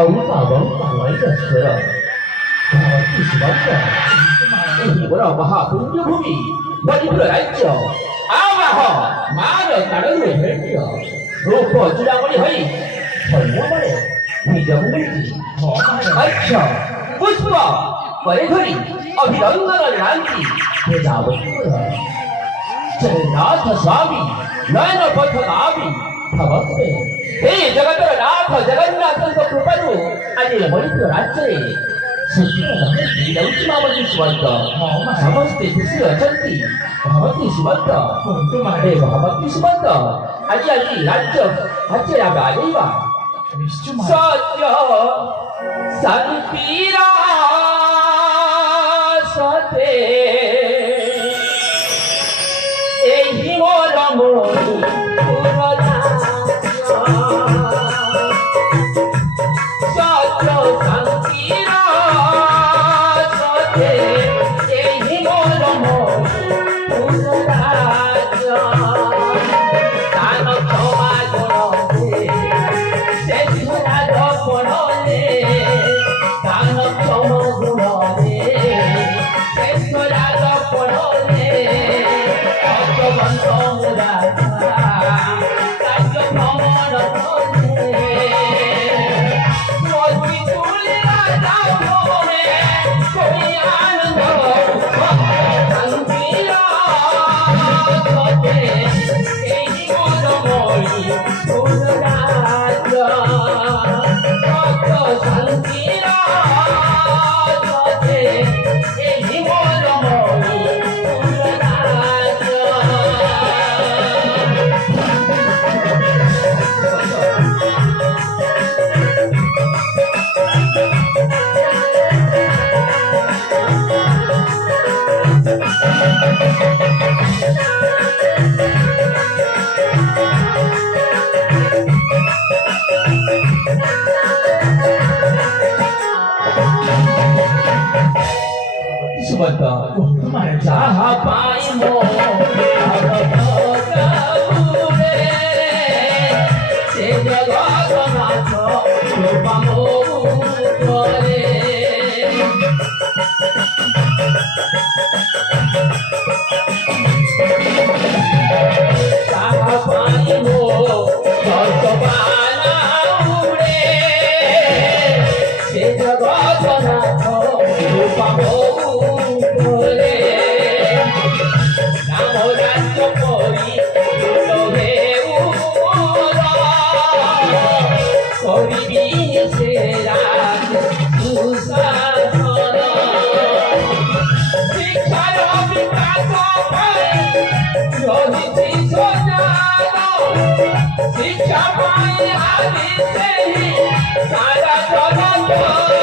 어우가왕왕왕이었어요. 이보라 마하 분주품이 머리를 알죠. 아마하 말을 따르는 헬지요. 로퍼 주장원이 허이 설명만해 위정물지 알죠. 무스와 머리털이 어비런 거를 안지 대자원이고요. 저는 나타 사비 나이나 버터 나비 타박세 이 저것들은 나타 저것나 선거 불바로 아니 머리털 안지 Sebenarnya tidak cuma manusia sama seperti cantik, Muhammad Subhanda, Muhammad Subhanda, aji lanjut, aji apa ini pak? Saja sanpira sate, orang mulu purana, saja sanpira. Subhanda, jahapai mo, kabure, sejagat nato, rupamo kore. Jahapai mo, kabana ure, sejagat nato, rupamo Siapa yang habis ini, saya jodoh.